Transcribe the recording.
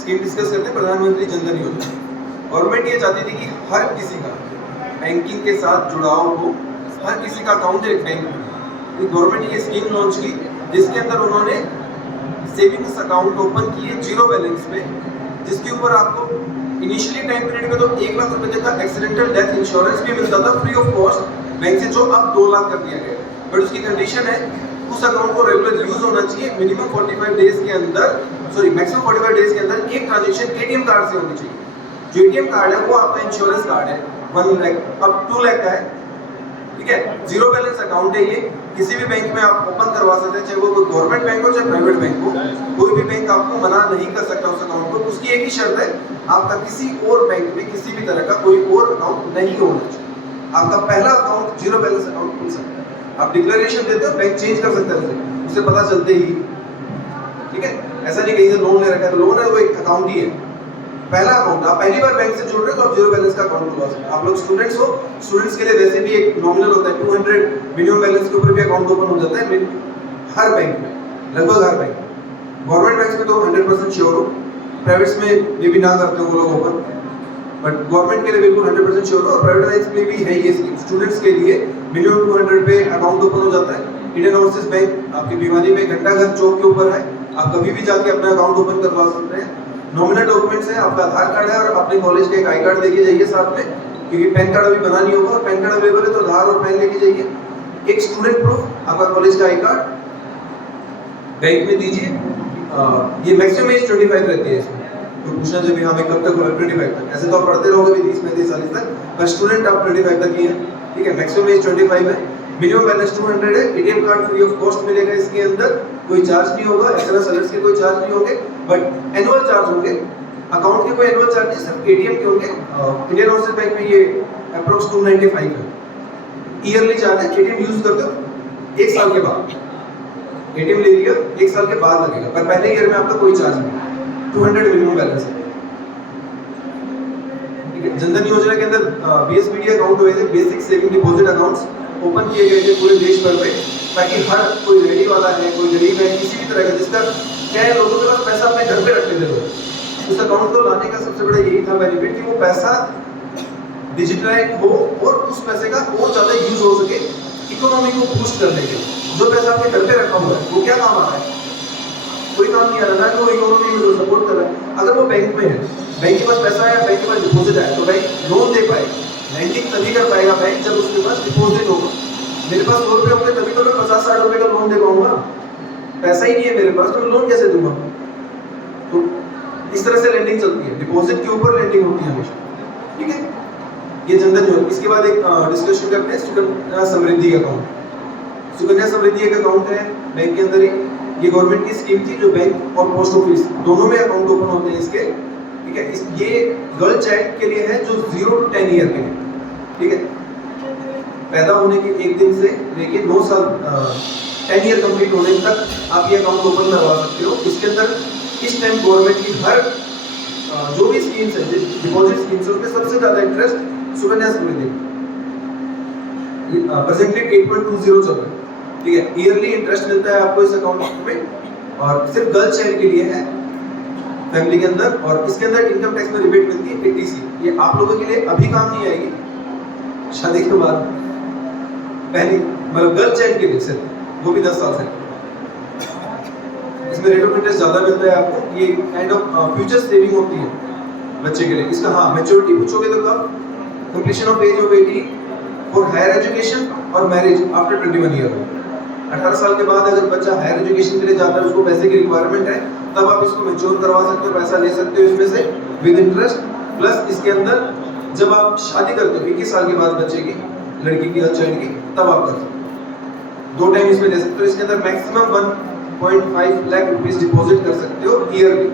Scheme discuss करते हैं प्रधानमंत्री जन धन योजना। गवर्नमेंट ये चाहती थी कि हर किसी का बैंकिंग के साथ जुड़ाव हो, हर किसी का अकाउंट एक बैंक में। तो गवर्नमेंट ने ये स्कीम लॉन्च की जिसके अंदर उन्होंने सेविंग्स अकाउंट ओपन किए 0 बैलेंस पे, जिसके ऊपर आपको इनिशियली टाइम पीरियड में तो 1 लाख रुपए का एक्सीडेंटल डेथ इंश्योरेंस भी मिलता था फ्री ऑफ कॉस्ट बैंक से, जो अब 2 लाख कर दिया गया। बट उसकी कंडीशन है उस अकाउंट को रेगुलर यूज होना चाहिए, मिनिमम 45 डेज के अंदर, मैक्सिमम 45 डेज के अंदर एक ट्रांजेक्शन एटीएम कार्ड से होनी चाहिए। जो एटीएम कार्ड है वो आपका इंश्योरेंस कार्ड है, 1 लाख अब 2 लाख का है, ठीक है। 0 बैलेंस अकाउंट है ये, किसी भी बैंक में आप ओपन करवा सकते हैं, चाहे वो कोई गवर्नमेंट बैंक हो चाहे प्राइवेट बैंक हो, कोई भी बैंक आपको मना नहीं कर सकता उस अकाउंट को। उसकी एक ही शर्त है, आपका किसी और बैंक में किसी भी तरह का कोई और अकाउंट नहीं होना चाहिए। आपका पहला अकाउंट 0 बैलेंस अकाउंट खुल सकता है। आप डिक्लेरेशन देते हो, बैंक चेंज कर सकता है उसे पता चलते ही, ठीक है। ऐसा नहीं कहीं से लोन ले रखा है तो लोन है, वो एक अकाउंट ही है, पहला अकाउंट। आप पहली बार बैंक से जुड़ रहे हो तो आप 0 बैलेंस का अकाउंट खुलवा सकते हैं। आप लोग स्टूडेंट्स हो, स्टूडेंट्स के लिए वैसे भी एक नॉमिनल होता है 200 मिनिमम बैलेंस के ऊपर भी अकाउंट ओपन हो जाता है हर बैंक में, लगभग हर बैंक। गवर्नमेंट बैंक में तो 100% श्योर हो, प्राइवेट्स में ये भी ना करते हो वो लोग ओपन, बट गवर्नमेंट के लिए बिल्कुल 100% श्योर हो। और प्राइवेट बैंक्स में भी है ये स्कीम, स्टूडेंट्स के लिए मिनिमम 200 पे अकाउंट ओपन हो जाता है। इंडियन ओवरसीज बैंक आपकी भिवानी में घंटाघर चौक के ऊपर है, आप कभी भी जाके अपना अकाउंट ओपन करवा सकते हैं। नॉमिनल डॉक्यूमेंट्स है, आपका आधार कार्ड है और अपने कॉलेज का एक आई कार्ड लेके जाइए साथ में, क्योंकि पैन कार्ड अभी बना नहीं होगा, और पैन कार्ड अवेलेबल है तो आधार और पैन लेके जाइए। एक स्टूडेंट प्रूफ, आपका कॉलेज का आई कार्ड बैंक में दीजिए। ये मैक्सिमम एज 25 रहती है इसमें, तो पूछना जब हमें कब तक 25 तक, ऐसे तो आप पढ़ते रहोगे भी 30-35 साल तक, पर स्टूडेंट आप 25 तक ही है, ठीक है। मैक्सिमम एज 25 है, मिनिमम बैलेंस 200 है, ATM card free of cost मिलेगा इसके अंदर, कोई चार्ज नहीं होगा, एसएमएस अलर्ट्स के कोई चार्ज नहीं होंगे, बट एनुअल चार्ज होंगे। अकाउंट के कोई एनुअल चार्ज नहीं, सिर्फ एटीएम के होंगे। इंडियन ओवरसीज बैंक में ये अप्रोक्स 295 है ईयरली चार्ज है। एटीएम यूज करते हो 1 साल के बाद, एटीएम ले लिया 1 साल के बाद लगेगा, पर पहले ईयर में आपका कोई चार्ज नहीं, 200 मिनिमम बैलेंस है, ठीक है। जनधन योजना के अंदर बीएसपीडी अकाउंट हुए थे, basic saving deposit accounts open किए गए थे पूरे देश भर में, ताकि हर कोई रेडी वाला है, कोई गरीब है, किसी भी तरह का, जिसका क्या है, लोगों के पास पैसा अपने घर पे रखते थे लोग, उस अकाउंट को लाने का सबसे बड़ा यही था बेनिफिट कि वो पैसा डिजिटलाइज हो और उस पैसे का और ज्यादा यूज हो सके इकोनॉमी को बूस्ट करने के लिए। जो पैसा आपके घर पे रखा हुआ है वो क्या काम आ रहा है, कोई काम नहीं आ रहा, ना वो इकोनॉमी को सपोर्ट कर रहा है। अगर वो बैंक में है, बैंक के पास पैसा है, बैंक के पास डिपॉजिट है, तो बैंक लोन दे पाएगा। लैंडिंग तभी कर पाएगा बैंक जब उसके पास डिपॉजिट होगा। मेरे पास 100 रुपये होंगे तभी तो मैं 50-60 रुपये का लोन दे पाऊंगा, पैसा ही नहीं है मेरे पास तो मैं लोन कैसे दूंगा। तो इस तरह से लैंडिंग चलती है, डिपॉजिट के ऊपर लैंडिंग होती है हमेशा, ठीक है। ये जनधन योजना। इसके बाद एक डिस्कशन करते हैं सुकन्या समृद्धि अकाउंट। सुकन्या समृद्धि एक अकाउंट है बैंक के अंदर ही, ये गवर्नमेंट की स्कीम थी जो बैंक और पोस्ट ऑफिस दोनों में अकाउंट ओपन होते हैं इसके, ठीक है। ये गर्ल चाइल्ड के लिए है जो 0 to 10 ईयर के लिए, ठीक है। पैदा होने के 1 दिन से लेके 9 साल 10 ईयर कंप्लीट होने तक आप ये अकाउंट ओपन करवा सकते हो। इसके अंदर इस टाइम गवर्नमेंट की हर जो भी स्कीम्स है, डिपॉजिट स्कीम्स है, उसमें सबसे ज्यादा इंटरेस्ट सुकन्या समृद्धि प्रेजेंटली 8.20 चल रहा है, ठीक है। ईयरली इंटरेस्ट मिलता है आपको इस अकाउंट में, और सिर्फ गर्ल चाइल्ड के लिए है फैमिली के अंदर। और इसके अंदर इनकम टैक्स में रिबेट मिलती है 80C। ये आप लोगों के लिए अभी काम नहीं आएगी, शादी के बाद, पहली मतलब गर्ल चाइल्ड के लिए सिर्फ, वो भी 10 साल से। इसमें रेट ऑफ इंटरेस्ट ज्यादा मिलता है आपको, ये काइंड ऑफ फ्यूचर सेविंग होती है बच्चे के लिए। इसका हाँ मैच्योरिटी पूछोगे तो कब, completion of age of 18 for higher education और मैरिज आफ्टर 21 ईयर। 18 साल के बाद अगर बच्चा हायर एजुकेशन के लिए जाता है, उसको पैसे की रिक्वायरमेंट है, तब आप इसको मैच्योर करवा सकते हो, पैसा ले सकते हो इसमें से विद इंटरेस्ट। प्लस इसके अंदर जब आप शादी करते हो 21 साल के बाद बच्चे की, लड़की की, चाइल्ड की, तब आप कर सकते हो। 2 टाइम इसमें ले सकते हो। इसके अंदर मैक्सिमम 1.5 लाख रुपीस डिपॉजिट कर सकते हो ईयरली।